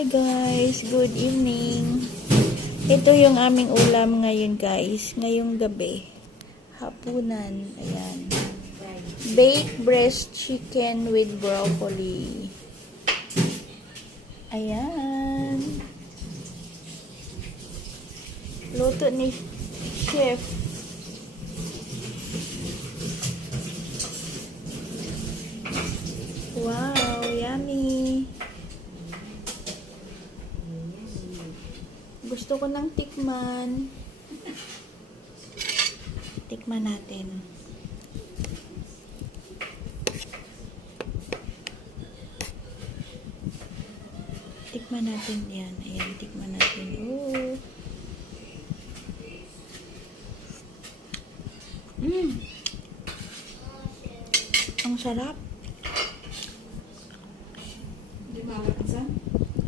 Hi guys, good evening. Ito yung aming ulam ngayon guys, ngayong gabi. Hapunan, ayan. Baked breast chicken with broccoli. Ayan. Luto ni Chef. Wow, yummy. Gusto ko ng tikman. Tikman natin. Tikman natin yan. Ayan, tikman natin. Oh. Ang sarap.